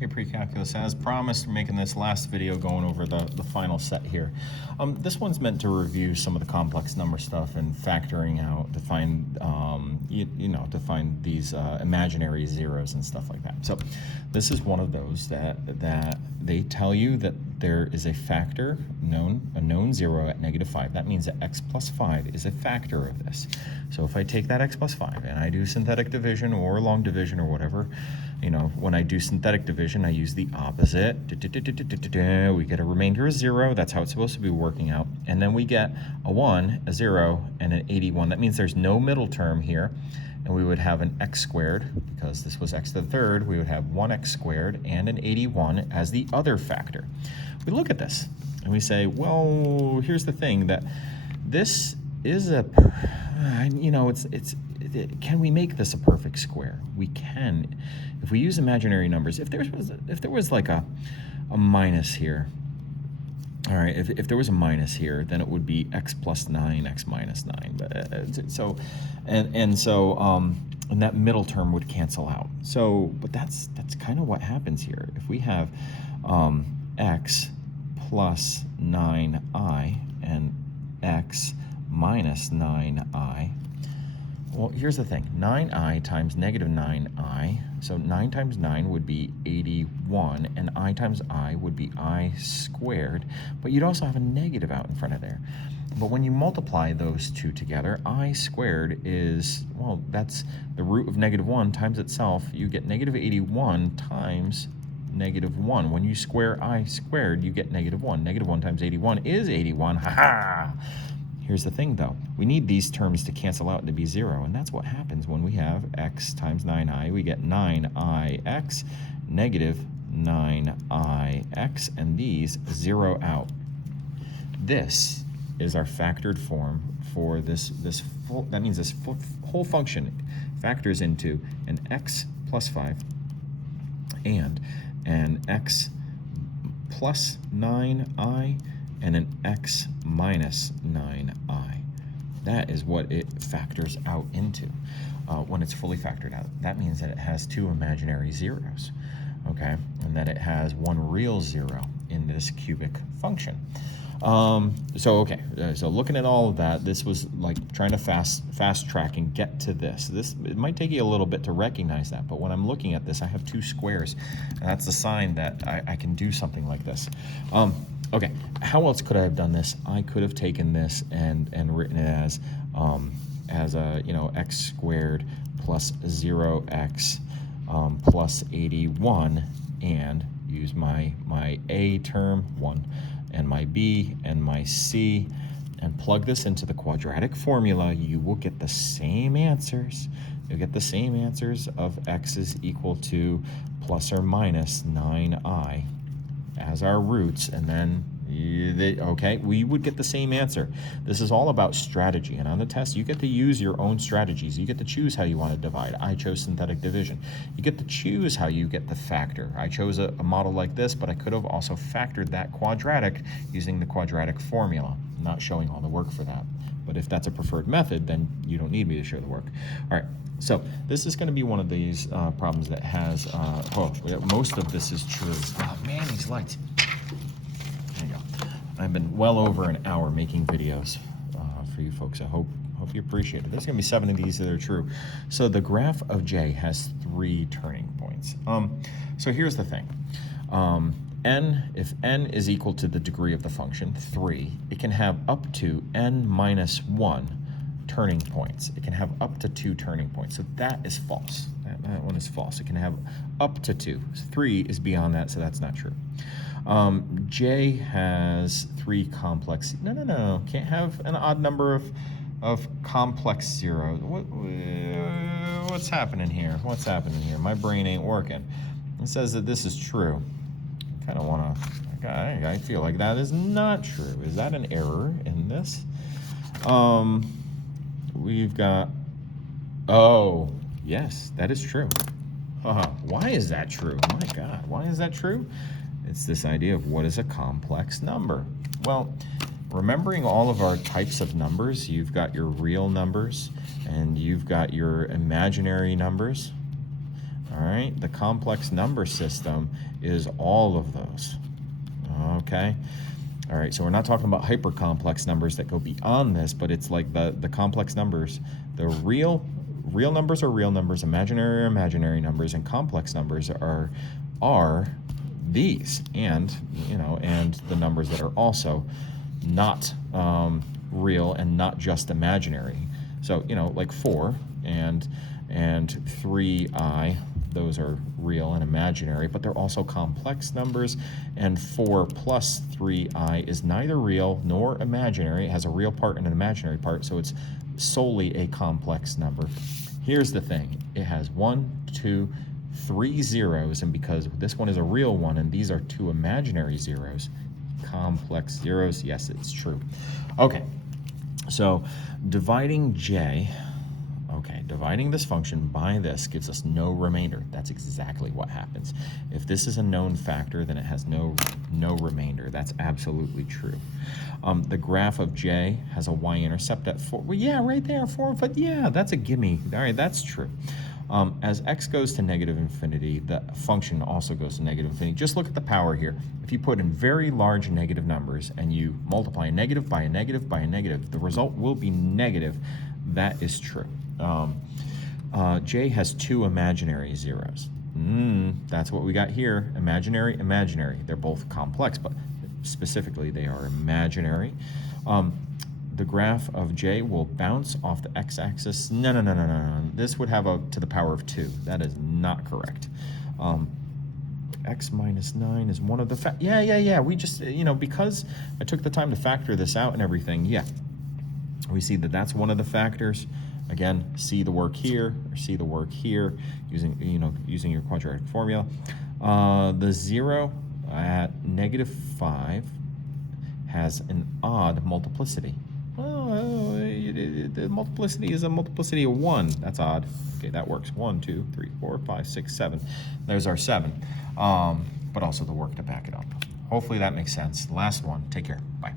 Hey, pre-calculus, as promised, we're making this last video going over the final set here. This one's meant to review some of the complex number stuff and factoring out to find, to find these imaginary zeros and stuff like that. So this is one of those that they tell you that there is a factor a known zero at -5. That means that x plus 5 is a factor of this. So if I take that x plus 5 and I do synthetic division or long division or whatever, when I do synthetic division, I use the opposite. We get a remainder of 0. That's how it's supposed to be working out. And then we get a 1, a 0, and an 81. That means there's no middle term here. And we would have an x squared, because this was x to the third. We would have 1x squared and an 81 as the other factor. We look at this and we say, well, here's the thing, that this is can we make this a perfect square? We can. If we use imaginary numbers, if there was like a minus here, all right, if there was a minus here, then it would be x plus 9, x minus 9. But and that middle term would cancel out. So, but that's kind of what happens here. If we have x plus 9i and x minus 9i, well, here's the thing, 9i times -9i, so 9 times 9 would be 81, and I times I would be I squared, but you'd also have a negative out in front of there. But when you multiply those two together, I squared is, well, that's the root of -1 times itself. You get -81 times -1. When you square I squared, you get -1. -1 times 81 is 81, ha-ha! Here's the thing, though. We need these terms to cancel out and to be 0, and that's what happens when we have x times 9i. We get 9ix, -9ix, and these 0 out. This is our factored form for this full, that means this whole function factors into an x plus 5 and an x plus 9i and an x minus 9i. That is what it factors out into when it's fully factored out. That means that it has two imaginary zeros, okay? And that it has one real zero in this cubic function. So looking at all of that, this was like trying to fast track and get to this. It might take you a little bit to recognize that, but when I'm looking at this, I have two squares, and that's a sign that I can do something like this. Okay, how else could I have done this? I could have taken this and written it as x squared plus 0x plus 81, and use my a term, 1, and my b and my c, and plug this into the quadratic formula. You will get the same answers. You'll get the same answers of x is equal to plus or minus 9i as our roots, and then we would get the same answer. This is all about strategy, and on the test you get to use your own strategies. You get to choose how you want to divide. I chose synthetic division. You get to choose how you get the factor. I chose a model like this, but I could have also factored that quadratic using the quadratic formula. I'm not showing all the work for that, but if that's a preferred method, then you don't need me to show the work. All right, so this is going to be one of these problems that has most of this is true. Oh man, these lights. There you go. I've been well over an hour making videos for you folks. I hope you appreciate it. There's going to be 7 of these that are true. So the graph of J has 3 turning points. So here's the thing. If n is equal to the degree of the function, 3, it can have up to n minus 1 turning points. It can have up to 2 turning points. So that is false. That one is false. It can have up to 2. 3 is beyond that, so that's not true. J has 3 complex. No. Can't have an odd number of complex zeros. What's happening here? What's happening here? My brain ain't working. It says that this is true. I kind of want to. I feel like that is not true. Is that an error in this? We've got. Oh, yes, that is true. Why is that true? My God, why is that true? It's this idea of what is a complex number. Well, remembering all of our types of numbers, you've got your real numbers and you've got your imaginary numbers. All all right? The complex number system is all of those, okay? All right, so we're not talking about hypercomplex numbers that go beyond this, but it's like the complex numbers. The real numbers are real numbers, imaginary are imaginary numbers, and complex numbers are these, and and the numbers that are also not real and not just imaginary. So like 4 and 3i, those are real and imaginary, but they're also complex numbers, and 4 plus 3i is neither real nor imaginary. It has a real part and an imaginary part, so it's solely a complex number. Here's the thing, it has 1, 2, 3 zeros, and because this one is a real one and these are 2 imaginary zeros, complex zeros, yes, it's true. Okay, so dividing j, dividing this function by this gives us no remainder. That's exactly what happens. If this is a known factor, then it has no remainder. That's absolutely true. The graph of j has a y-intercept at 4. Well, yeah, right there, 4, but yeah, that's a gimme. All right, that's true. As x goes to negative infinity, the function also goes to negative infinity. Just look at the power here. If you put in very large negative numbers and you multiply a negative by a negative by a negative, the result will be negative. That is true. J has 2 imaginary zeros. That's what we got here. Imaginary, imaginary. They're both complex, but specifically they are imaginary. The graph of j will bounce off the x-axis. No. This would have a to the power of 2. That is not correct. X minus 9 is one of the yeah. We just, because I took the time to factor this out and everything, yeah. We see that that's one of the factors. Again, see the work here, or see the work here, using your quadratic formula. The 0 at -5 has an odd multiplicity. Well, the multiplicity is a multiplicity of 1. That's odd. Okay, that works. 1, 2, 3, 4, 5, 6, 7. There's our 7. But also the work to back it up. Hopefully that makes sense. Last one. Take care. Bye.